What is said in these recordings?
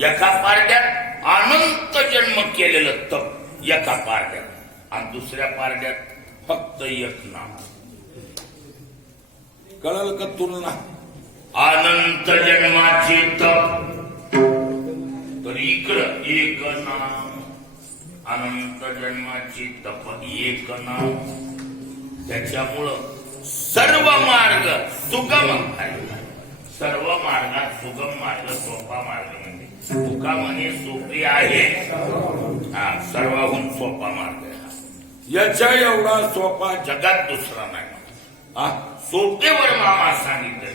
एका पारड्यात अनंत जन्म केलेलं तप एका पारड्यात. आणि दुसऱ्या पारड्यात फक्त एक नाम. कळल का तुलना? अनंत जन्माचे तप. तर इकडं एक नाम. अनंत जन्माची तप एक नाम. त्याच्यामुळं सर्व मार्ग सुगम सर्व मार्गात सुगम मार्ग सोपा मार्ग म्हणजे तुका म्हणे आहे. हा सर्वाहून सोपा मार्ग आहे याच्या एवढा सोपा जगात दुसरा नाही. हा? सोपेवर मामा सांगितले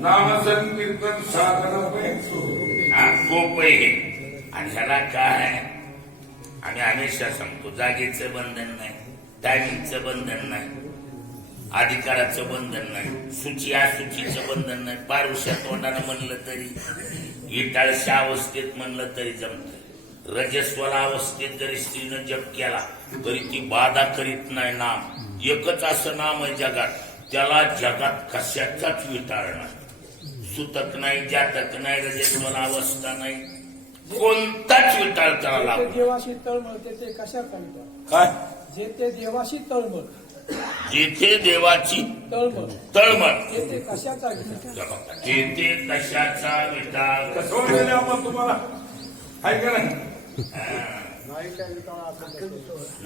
नामसंकीर्तन साधन हा सोप हे. आणि ह्याला काय? आणि आम्ही हमेशा सांगतो जागेचं बंधन नाही टायमिंगचं बंधन नाही. अधिकाराचं बंधन नाही. सुची असुचीचं बंधन नाही. पारुष्या तोंडानं म्हणलं तरी इटाळशा अवस्थेत म्हणलं तरी जमत. रजस्वला अवस्थेत जरी स्त्रीनं जप केला तरी ती बाधा करीत नाही नाम. एकच असं नाम आहे जगात. त्याला जगात कशाचाच विटाळ नाही. सुतक नाही जातक नाही रजस्वला अवस्था नाही. कोणताच विटाळ त्याला लागतो देवाशी तळमळते ते कशा काय? जे ते देवाशी तळमळ. जेथे देवाची तळमळ. जेथे कशाचा विटाळ कसं आपण तुम्हाला? नाही?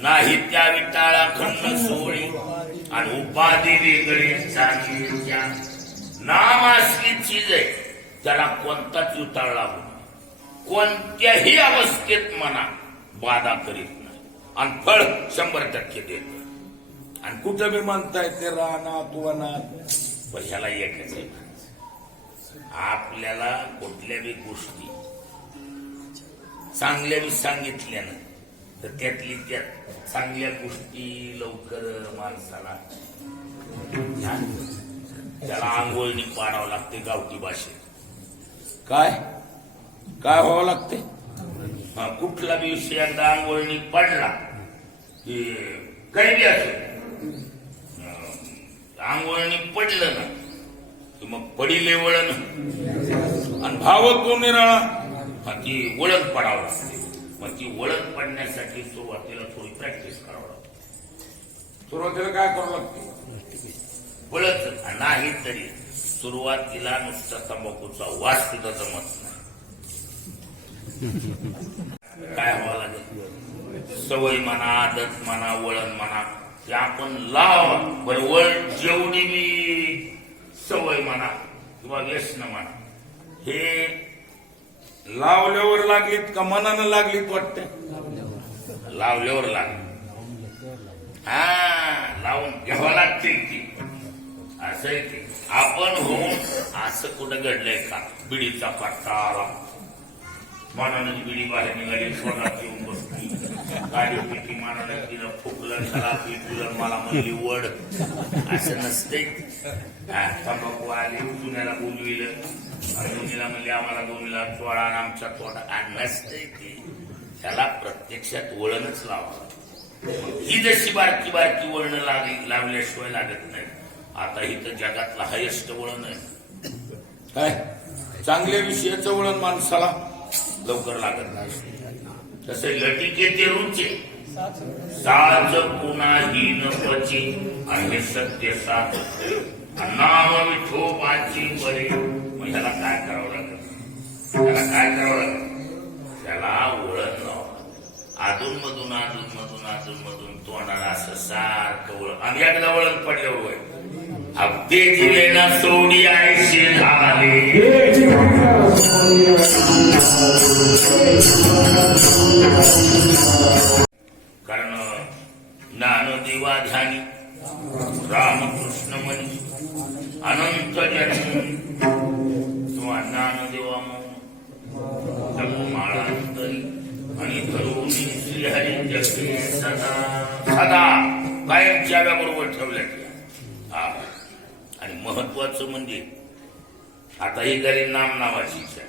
नाही त्या विटाळा खंड सोळी आणि उपाधी वेगळे चांगलीच्या नाम असली चीज आहे त्याला कोणताच लागू नये. कोणत्याही अवस्थेत म्हणा बाधा करीत नाही. आणि फळ शंभर टक्के देत आणि कुठं बी म्हणताय ते रानात वनात. पण ह्याला एकच आहे. आपल्याला कुठल्या बी गोष्टी चांगल्या बी सांगितल्यानं तर त्यातली त्यात चांगल्या गोष्टी लवकर माणसाला त्याला आंघोळणी पाडावं लागते गावठी भाषेत. काय? काय व्हावं लागते? हा, कुठला बी विषय एकदा आंघोळणी पडला की काही बी असो आंघोळणी पडलं ना की मग पडिले वळण. आणि भावत्व निराळा मग ती वळण पडावं लागते. मग ती वळण पडण्यासाठी सुरुवातीला थोडी प्रॅक्टिस करावं लागते. सुरुवातीला काय करावं लागते? वळत नाही तरी सुरुवातीला नुसता तंबाखूचा वास सुद्धा जमत नाही. काय व्हावं लागेल? सवय म्हणा आदत म्हणा वळण म्हणा. ते आपण लाव बरोबर? जेवढी मी सवय म्हणा किंवा व्यसन म्हणा. हे लावल्यावर लागलीत का मनानं लागलीत वाटत लावल्यावर लागली हा लावून घ्यावं लागते ती. असं आहे ते. आपण होऊन असं कुठं घडलंय का? बिडीचा पट्टा आला मानानं बिडी बाहेर निघाली स्वतः येऊन बसली. गाडी पिटी मानानं तिनं फुकलं त्याला पिटलं मला म्हणली वड. असं नसते. तंबाखू आली जुन्याला बोलविलं. आणि दोन्हीला म्हणले आम्हाला दोन्हीला चोळा आणि आमच्या तोडा नसते ते. त्याला प्रत्यक्षात वळणच लावावं ही जशी बारकी बारकी वळण लागली लावल्याशिवाय लागत नाही. आता ही तर जगातला हायस्ट वळण आहे. काय? चांगल्या विषयाचं वळण माणसाला. लवकर लागत नाही. तसे लटिके ते रुचे साच साज कुणाही न पची आणि हे सत्य साच. नाम विठोबाची बरे मग ह्याला काय करावं लागेल? त्याला काय करावं लागेल? त्याला ओळख लावावं अधून मधून अधून मधून अधून मधून तोंडाला असं सारखं ओळख. आणि एकदा ओळख पडल्यावर होय अगदी जिवेना सोडी आयशी झाले कारण ज्ञानदेवा ध्यानी रामकृष्ण मनी अनंत जन्म. किंवा ज्ञानदेवा मौन आणि धरून श्रीहरी जगते सदा. सदा. कायमच्या बरोबर ठेवल्या. आणि महत्वाचं म्हणजे आता ही झाली नाम नावाची इच्छा.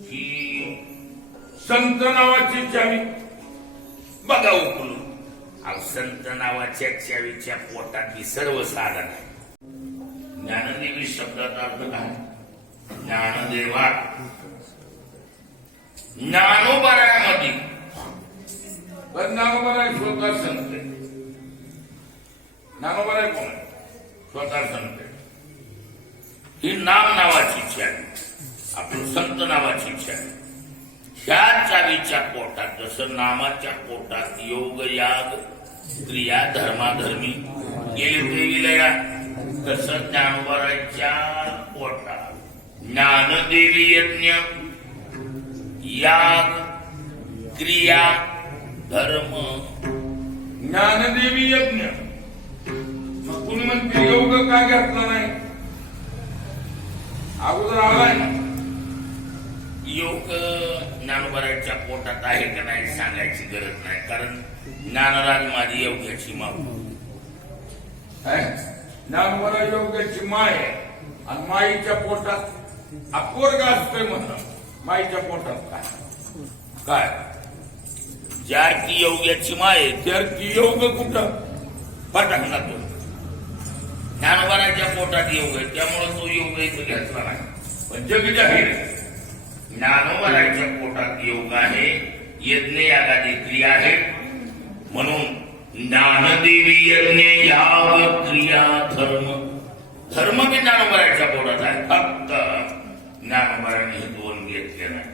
ही संत नावाची चावी बघा उकलून. अव संत नावाच्या चावीच्या पोटात ही सर्व साधन आहे. ज्ञानदेवी शब्दाचा अर्थ काय? ज्ञानदेवा. ज्ञानोबरायामध्ये. पण ज्ञानोबा आहे स्वतः संत आहे. कोण आहे? स्वतः ही नाम नावाची इच्छा आहे आपण संत नावाची इच्छा आहे ह्या चावीच्या पोटात जसं नामाच्या पोटात योग याग क्रिया धर्माधर्मी गेले ते विलया तसं ज्ञानोबराच्या पोटात ज्ञानदेवी यज्ञ याग क्रिया धर्म ज्ञानदेवी यज्ञ मग कुणी म्हणते योग का घेतला नाही? अगोदर आलाय. योग ज्ञानोबराच्या पोटात आहे का नाही सांगायची गरज नाही कारण ज्ञानराज माझी योग्याची माऊ. काय? ज्ञानोबा योगाची माय आहे. आणि माईच्या पोटात अपोरगा असतोय म्हणतात माईच्या पोटात काय? काय? ज्या की योग्याची माय तर ती योग कुठं? पटांगणातून ज्ञानोबराच्या पोटात योग आहे त्यामुळे तो योग इथं घेतला नाही. पण जग जाहीर आहे. पोटात योग आहे यज्ञ याला क्रिया आहे. म्हणून ज्ञानदेवी यज्ञ याव क्रिया धर्म. धर्म बी ज्ञानोबराच्या पोटात आहे. फक्त ज्ञानोबराने हे दोन घेतले नाही.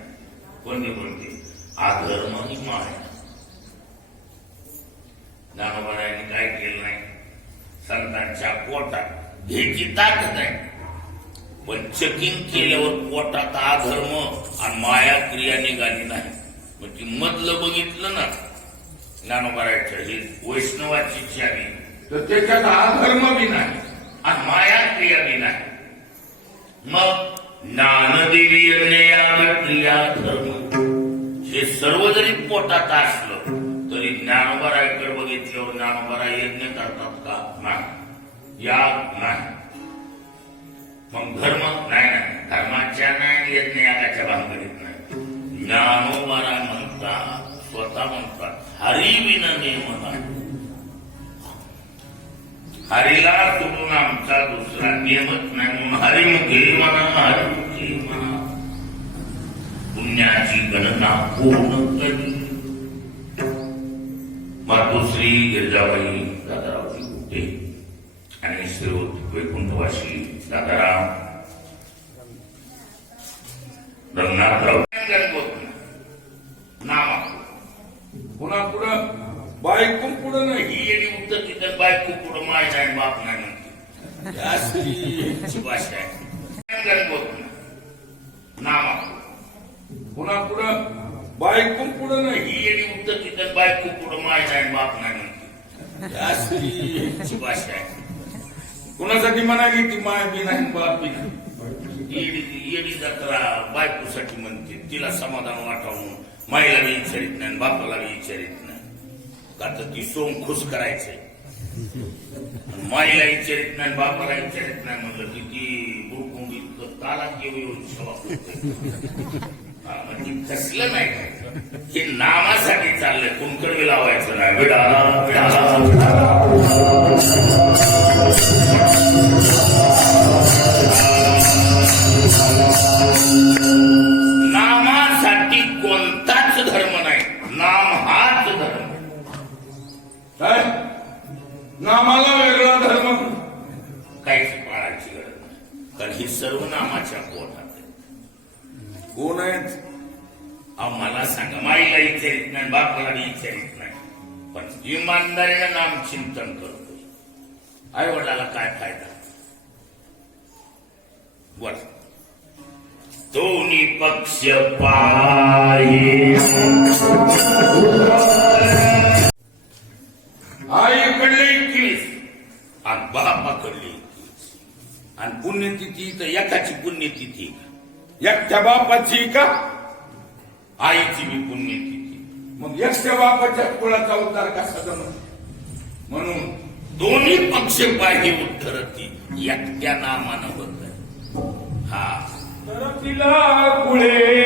कोणते कोणते? अधर्म आणि माया. ज्ञानोबराने काय केलं नाही? संतांच्या पोटात घ्यायची ताकद आहे पण चकिंग केल्यावर पोटात अधर्म आणि माया क्रिया निघाली नाही. मग ती मधलं बघितलं ना ज्ञानोबराच्या हे वैष्णवाची चावी तर त्याच्यात अधर्म बी नाही आणि माया क्रिया बी नाही. मग ज्ञानदेवी क्रिया धर्म. हे सर्व जरी पोटात असलं तरी ज्ञानोबरायकडे बघितल्यावर ज्ञानोबरा यज्ञ करतात का? नाही. याग नाही. मग धर्म नाही नाही. धर्माच्या नाही यज्ञ यागाच्या भानगडीत नाही. ज्ञानोबरा म्हणतात स्वतः म्हणतात हरी विन नेम नाही हरीला सोडून आमचा दुसरा नियमच नाही म्हणून हरिमुखे म्हणा हरिमुखे म्हणा. पुण्याची गणना पूर्ण करी मातोश्री गिरजाबाई दादारावजी गुप्ते आणि श्रीवत वैकुंठवासी दादाराव रंगनाथराव. नामा पुन्हा पुढं बायकून पुढं नाही. ही येणी उत्तर तिथं बायको पुढं माय नाही बाप नाही म्हणते. भाषा आहे नामा पुन्हा पुढं बायकून पुढं नाही. ही येणी उत्तर तिथं बायको पुढं माय नाही बाप नाही म्हणते. जास्ती. भाषा आहे. कुणासाठी म्हणाली ती माय बी नाही बाप बी नाही? येडी येडी जत्रा बायकोसाठी म्हणते. तिला समाधान वाटावून माईला बी विचारित नाही बापाला बी विचारित नाही. का तर ती सोम खुश करायचंय. माईला विचारित नाही बापाला विचारित नाही म्हणलं की ती बुरकुंडी ताला येऊ येऊन सभा करते. हा, कसलं नाही. हे नामासाठी चाललंय. कुणकडे लावायचं नाही? नामासाठी कोणताच धर्म नाही. नाम हाच धर्म. काय? नामाला वेगळा धर्म. काहीच पाळायची गरज नाही. कारण ही सर्व नामाच्या पोटात आहे. कोण आहेत? मला सांगा माईला येत नाही बापाला इथे विचारित नाही. पण इमानदारीनं नाम चिंतन करतो आई वडिलाला काय फायदा? वर दोन्ही पक्ष आई आईकडले एकवीस आणि बापाकडली एकवीस आणि पुण्यतिथी तर एकाची पुण्यतिथी एकट्या बापाची का? आईची बी पुण्यतिथी मग एकट्या बापाच्या कुळाचा उद्धार कसा जमत म्हणून दोन्ही पक्ष पाहिजे उत्तरती एकट्या नामानं होत हा. तर तिला कुळे